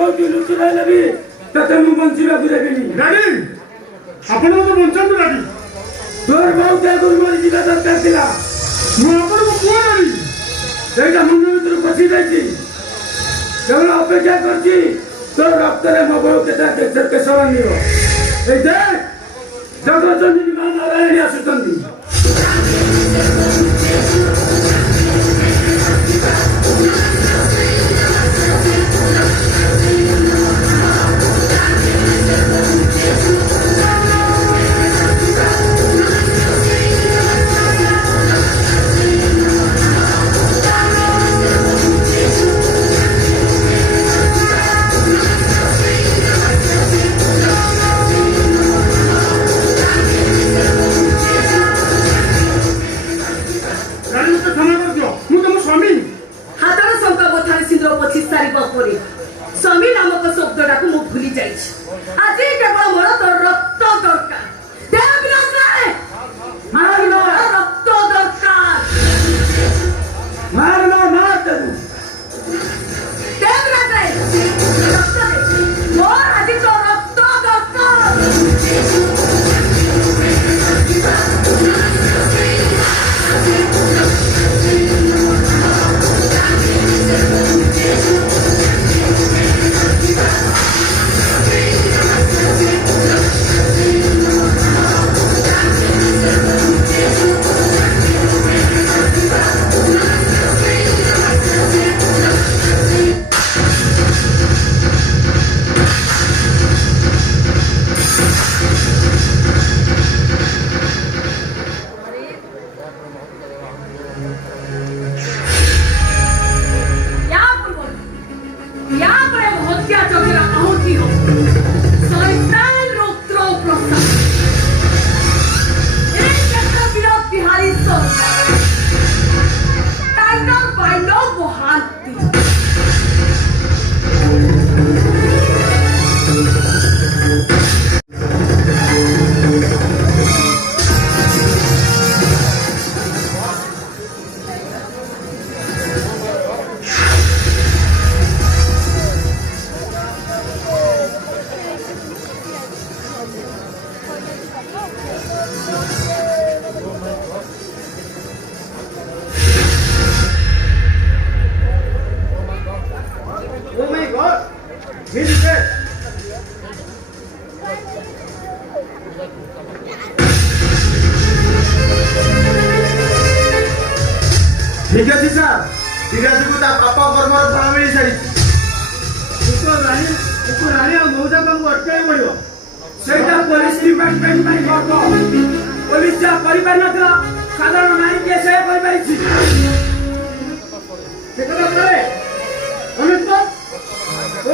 ଯୋଉଠି ଲୁଚି ରହିଲେ ବି ତତେ ମୁଁ ବଞ୍ଚିବାକୁ ଦେବିନି। ଡାଡି ଆପଣ ମତେ ବଞ୍ଚାନ୍ତୁ ଡାଡି। ତୋର ବହୁତ ଆଗରୁ ମରିଯିବା ଦରକାର ଥିଲା। ମୁଁ ଆପଣଙ୍କୁ କୁହ ଡାଡି। ସେଇଟା ମୁଣ୍ଡ ଭିତରୁ ପଶି ଯାଇଛି। କେବଳ ଅପେକ୍ଷା କରିଛି ତୋର ରକ୍ତରେ ମୋ ବୋଉ କେଶ ବାନ୍ଧିବ। ଏଇ ଦେଖ ଜଗତଜନନୀ ମା ନାରାୟଣୀ ଆସୁଛନ୍ତି। स्वामी नामक शब्दटा को मु भूली जाइछ। आज केवल मोर तो रक्त दरकार। देवराज रे मारलो रक्त दरकार। मारलो मार देबू। देवराज रे रक्त दे। मोर आज तो रक्त दरकार। ठीक है सर धीरज को पाप कर्म फल मिल सारी राणी मौजा को अटकाई पड़ो से पुलिस डिपार्टमेंट में गर्व पुलिस जा करि पारि नथला साधारण नाई के से करि पाइछि से कला करे अनुप तो